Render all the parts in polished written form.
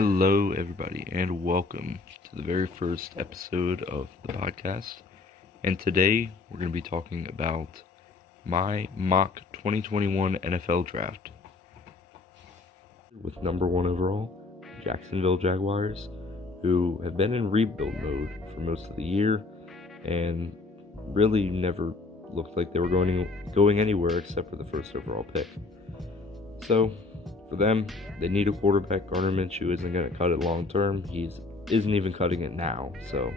Hello, everybody, and welcome to the very first episode of the podcast. And today we're going to be talking about my mock 2021 NFL draft. With number one overall, Jacksonville Jaguars, who have been in rebuild mode for most of the year and really never looked like they were going anywhere except for the first overall pick. So, for them, they need a quarterback. Gardner Minshew isn't going to cut it long term. He isn't even cutting it now. So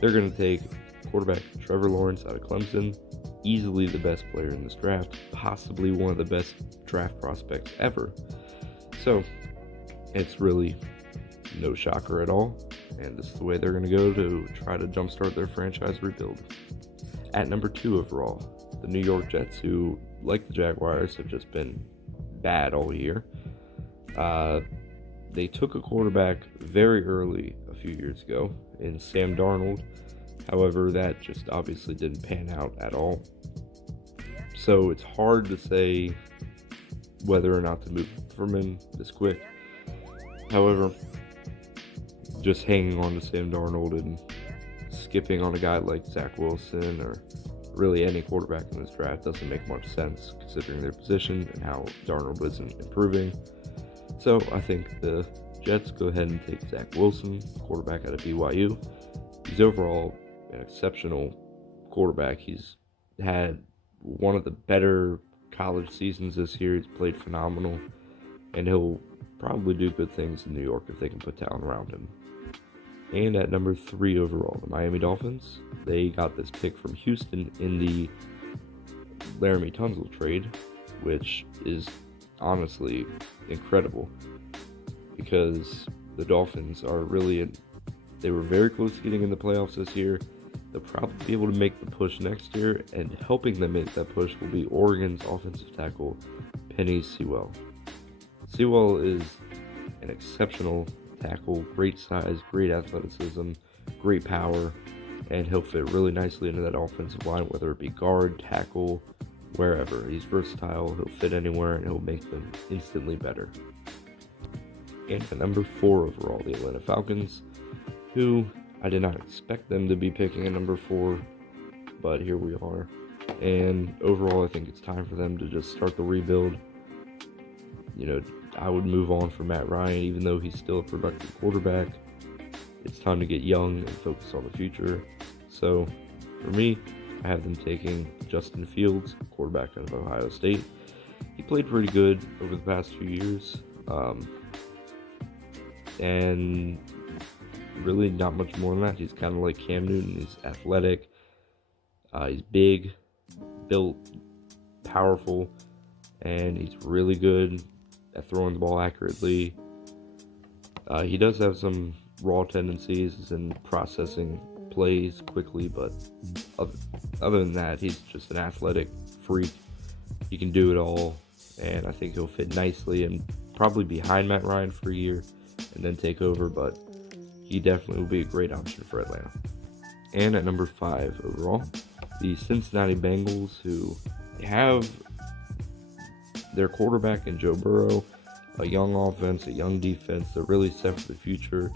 they're going to take quarterback Trevor Lawrence out of Clemson, easily the best player in this draft, possibly one of the best draft prospects ever. So it's really no shocker at all. And this is the way they're going to go to try to jumpstart their franchise rebuild. At number 2 overall, the New York Jets, who, like the Jaguars, have just been bad all year. They took a quarterback very early a few years ago in Sam Darnold. However, that just obviously didn't pan out at all. So it's hard to say whether or not to move from him this quick. However, just hanging on to Sam Darnold and skipping on a guy like Zach Wilson or really any quarterback in this draft doesn't make much sense considering their position and how Darnold isn't improving. So I think the Jets go ahead and take Zach Wilson, quarterback out of BYU. He's overall an exceptional quarterback. He's had one of the better college seasons this year. He's played phenomenal, and he'll probably do good things in New York if they can put talent around him. And at number 3 overall, the Miami Dolphins. They got this pick from Houston in the Laramie Tunsil trade, which is honestly incredible because the Dolphins are really they were very close to getting in the playoffs this year. They'll probably be able to make the push next year, and helping them make that push will be Oregon's offensive tackle, Penei Sewell. Sewell is an exceptional tackle, great size, great athleticism, great power, and he'll fit really nicely into that offensive line, whether it be guard, tackle, wherever. He's versatile, he'll fit anywhere, and he'll make them instantly better. And at number 4 overall, the Atlanta Falcons, who I did not expect them to be picking at number 4, but here we are. And overall, I think it's time for them to just start the rebuild. I would move on from Matt Ryan, even though he's still a productive quarterback. It's time to get young and focus on the future. So, for me, I have them taking Justin Fields, quarterback out of Ohio State. He played pretty good over the past few years. And really not much more than that. He's kind of like Cam Newton. He's athletic. He's big, built, powerful, and he's really good at throwing the ball accurately. He does have some raw tendencies in processing plays quickly, but other than that, he's just an athletic freak. He can do it all, and I think he'll fit nicely and probably behind Matt Ryan for a year and then take over, but he definitely will be a great option for Atlanta. And at number 5 overall, the Cincinnati Bengals, who have their quarterback in Joe Burrow, a young offense, a young defense. They're really set for the future.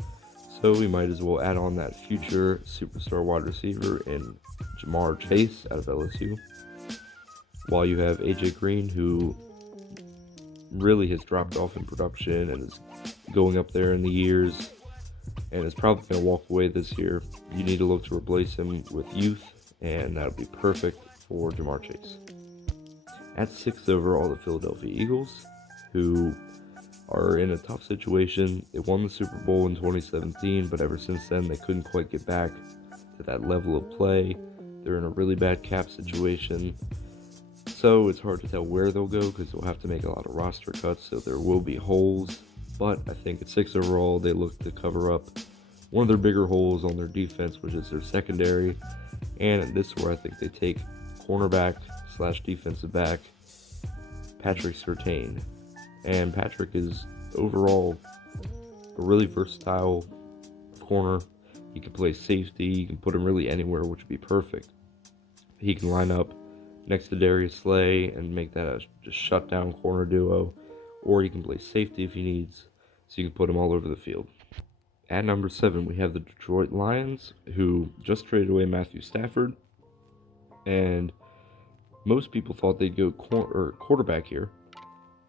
So we might as well add on that future superstar wide receiver in Ja'Marr Chase out of LSU. While you have AJ Green, who really has dropped off in production and is going up there in the years and is probably going to walk away this year. You need to look to replace him with youth, and that'll be perfect for Ja'Marr Chase. At 6th overall, the Philadelphia Eagles, who are in a tough situation. They won the Super Bowl in 2017, but ever since then, they couldn't quite get back to that level of play. They're in a really bad cap situation. So it's hard to tell where they'll go because they'll have to make a lot of roster cuts, so there will be holes. But I think at 6th overall, they look to cover up one of their bigger holes on their defense, which is their secondary. And this is where I think they take cornerback / defensive back Patrick Surtain. And Patrick is overall a really versatile corner. He can play safety. You can put him really anywhere, which would be perfect. He can line up next to Darius Slay and make that a just shutdown corner duo, or he can play safety if he needs. so you can put him all over the field. At number 7, we have the Detroit Lions, who just traded away Matthew Stafford, and most people thought they'd go quarterback here,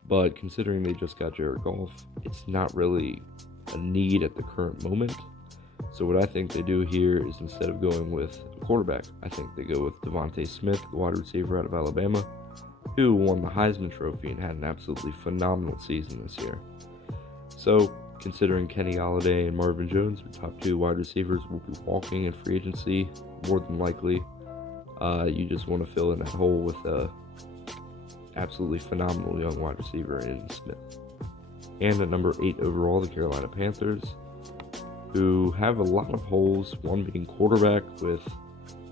but considering they just got Jared Goff, it's not really a need at the current moment. So what I think they do here is, instead of going with a quarterback, I think they go with Devontae Smith, the wide receiver out of Alabama, who won the Heisman Trophy and had an absolutely phenomenal season this year. So, considering Kenny Golladay and Marvin Jones, the top 2 wide receivers, will be walking in free agency, more than likely, you just want to fill in that hole with a absolutely phenomenal young wide receiver in Smith. And at number 8 overall, the Carolina Panthers, who have a lot of holes, one being quarterback, with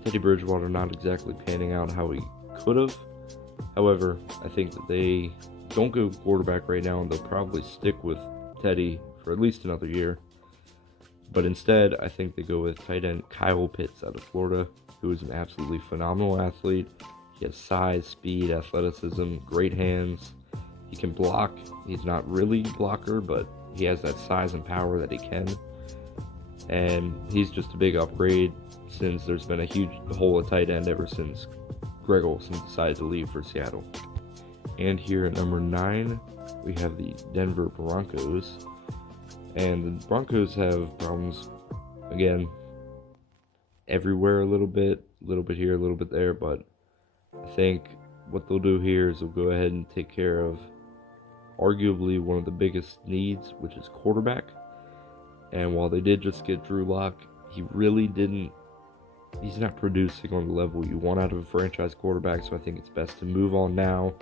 Teddy Bridgewater not exactly panning out how he could have. However, I think that they don't go quarterback right now, and they'll probably stick with Teddy for at least another year. But instead, I think they go with tight end Kyle Pitts out of Florida, who is an absolutely phenomenal athlete. He has size, speed, athleticism, great hands. He can block. He's not really a blocker, but he has that size and power that he can. And he's just a big upgrade, since there's been a huge hole at tight end ever since Greg Olsen decided to leave for Seattle. And here at number 9, we have the Denver Broncos. And the Broncos have problems, again, everywhere a little bit here, a little bit there, but I think what they'll do here is they'll go ahead and take care of arguably one of the biggest needs, which is quarterback. And while they did just get Drew Lock, he's not producing on the level you want out of a franchise quarterback, so I think it's best to move on now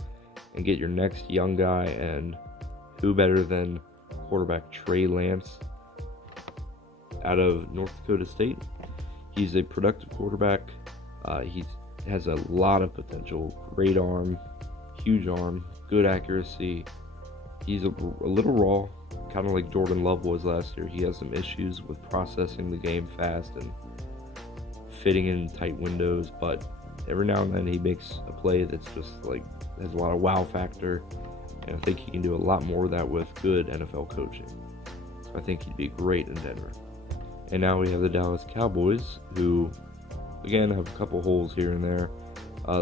and get your next young guy, and who better than quarterback Trey Lance out of North Dakota State. He's a productive quarterback. He has a lot of potential, great arm, huge arm, good accuracy. He's a little raw, kind of like Jordan Love was last year. He has some issues with processing the game fast and fitting in tight windows, but every now and then he makes a play that's just like, has a lot of wow factor, and I think he can do a lot more of that with good NFL coaching. So I think he'd be great in Denver. And now we have the Dallas Cowboys, who again have a couple holes here and there.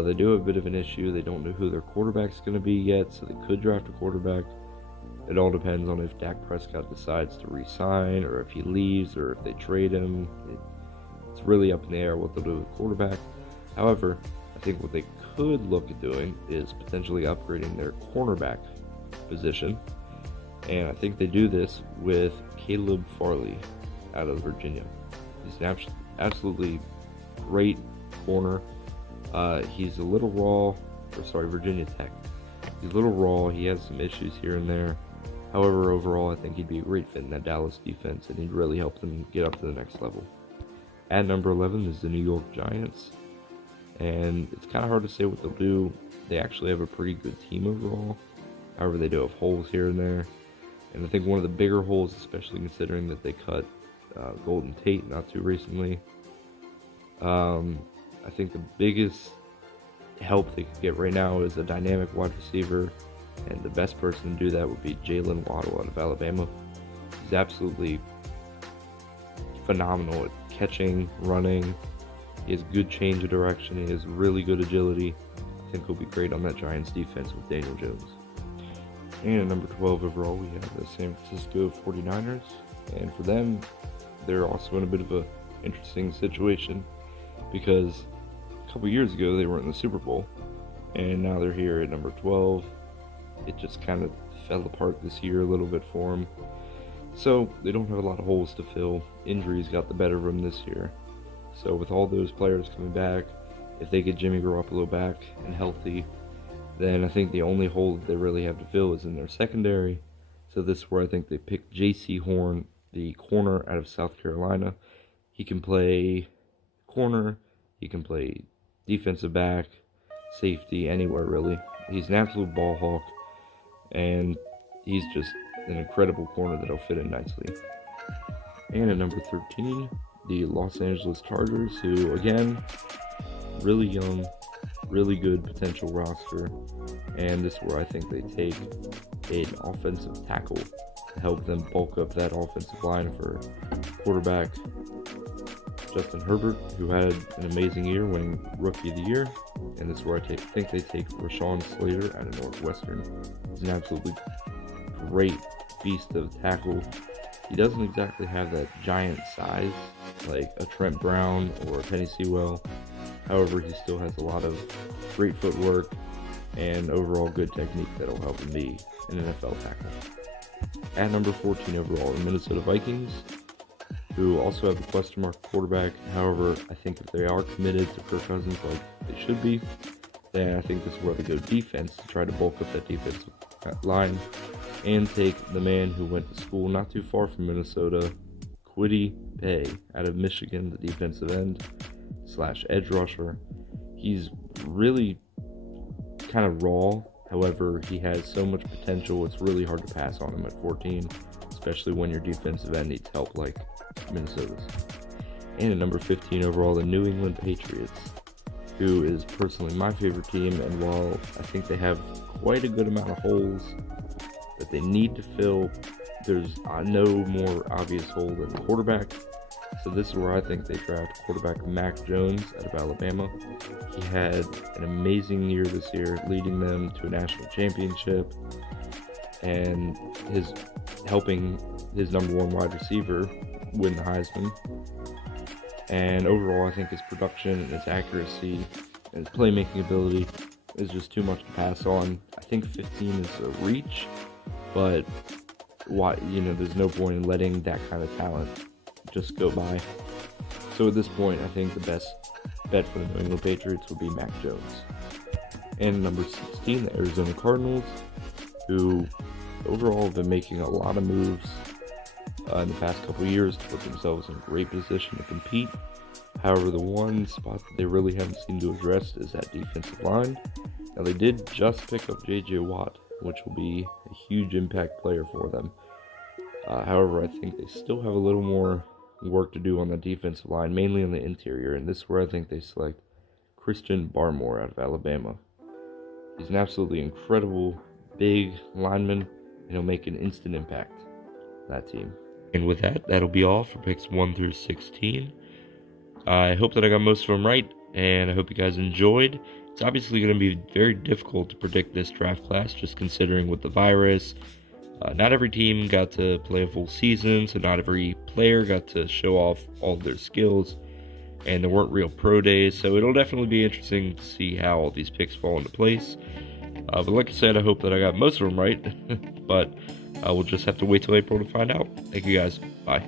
They do have a bit of an issue. They don't know who their quarterback's going to be yet, so they could draft a quarterback. It all depends on if Dak Prescott decides to re-sign, or if he leaves, or if they trade him. It's really up in the air what they'll do with the quarterback. However, I think what they could look at doing is potentially upgrading their cornerback position. And I think they do this with Caleb Farley out of Virginia. He's an absolutely great corner. He's a little raw, Virginia Tech. He's a little raw. He has some issues here and there. However, overall, I think he'd be a great fit in that Dallas defense, and he'd really help them get up to the next level. At number 11 is the New York Giants, and it's kind of hard to say what they'll do. They actually have a pretty good team overall. However, they do have holes here and there, and I think one of the bigger holes, especially considering that they cut Golden Tate not too recently, I think the biggest help they could get right now is a dynamic wide receiver, and the best person to do that would be Jalen Waddle out of Alabama. He's absolutely phenomenal at catching, running. He has good change of direction. He has really good agility. I think he'll be great on that Giants defense with Daniel Jones. And at number 12 overall, we have the San Francisco 49ers. And for them, they're also in a bit of an interesting situation, because a couple years ago they were in the Super Bowl, and now they're here at number 12. It just kind of fell apart this year a little bit for them. So they don't have a lot of holes to fill. Injuries got the better of them this year. So with all those players coming back, if they get Jimmy Garoppolo back and healthy, then I think the only hole that they really have to fill is in their secondary. So this is where I think they picked J.C. Horn, the corner out of South Carolina. He can play corner, he can play defensive back, safety, anywhere really. He's an absolute ball hawk, and he's just an incredible corner that'll fit in nicely. And at number 13, the Los Angeles Chargers, who again, really young, really good potential roster, and this is where I think they take an offensive tackle to help them bulk up that offensive line for quarterback Justin Herbert, who had an amazing year, winning Rookie of the Year. And this is where I think they take Rashawn Slater out of Northwestern. He's an absolutely great beast of a tackle. He doesn't exactly have that giant size like a Trent Brown or a Penny Sewell. However, he still has a lot of great footwork and overall good technique that'll help him be an NFL tackle. At number 14 overall, the Minnesota Vikings, who also have a question mark quarterback. However, I think if they are committed to Kirk Cousins like they should be, then I think this is where they go defense to try to bulk up that defensive line and take the man who went to school not too far from Minnesota, Kwity Paye, out of Michigan, the defensive end / edge rusher. He's really kind of raw. However, he has so much potential, it's really hard to pass on him at 14, especially when your defensive end needs help like Minnesota's. And at number 15 overall, the New England Patriots, who is personally my favorite team, and while I think they have quite a good amount of holes that they need to fill, there's no more obvious hole than quarterback. So this is where I think they draft quarterback Mac Jones out of Alabama. He had an amazing year this year, leading them to a national championship, and helping his number one wide receiver win the Heisman. And overall, I think his production and his accuracy and his playmaking ability is just too much to pass on. I think 15 is a reach, but there's no point in letting that kind of talent just go by. So at this point, I think the best bet for the New England Patriots would be Mac Jones. And number 16, the Arizona Cardinals, who overall have been making a lot of moves in the past couple of years to put themselves in a great position to compete. However, the one spot that they really haven't seemed to address is that defensive line. Now, they did just pick up J.J. Watt, which will be a huge impact player for them. However, I think they still have a little more work to do on the defensive line, mainly on the interior, and this is where I think they select Christian Barmore out of Alabama. He's an absolutely incredible, big lineman, and he'll make an instant impact on that team. And with that, that'll be all for picks 1 through 16. I hope that I got most of them right, and I hope you guys enjoyed. It's obviously going to be very difficult to predict this draft class, just considering with the virus. Not every team got to play a full season, so not every player got to show off all of their skills, and there weren't real pro days, so it'll definitely be interesting to see how all these picks fall into place. But like I said, I hope that I got most of them right, but we'll just have to wait till April to find out. Thank you guys. Bye.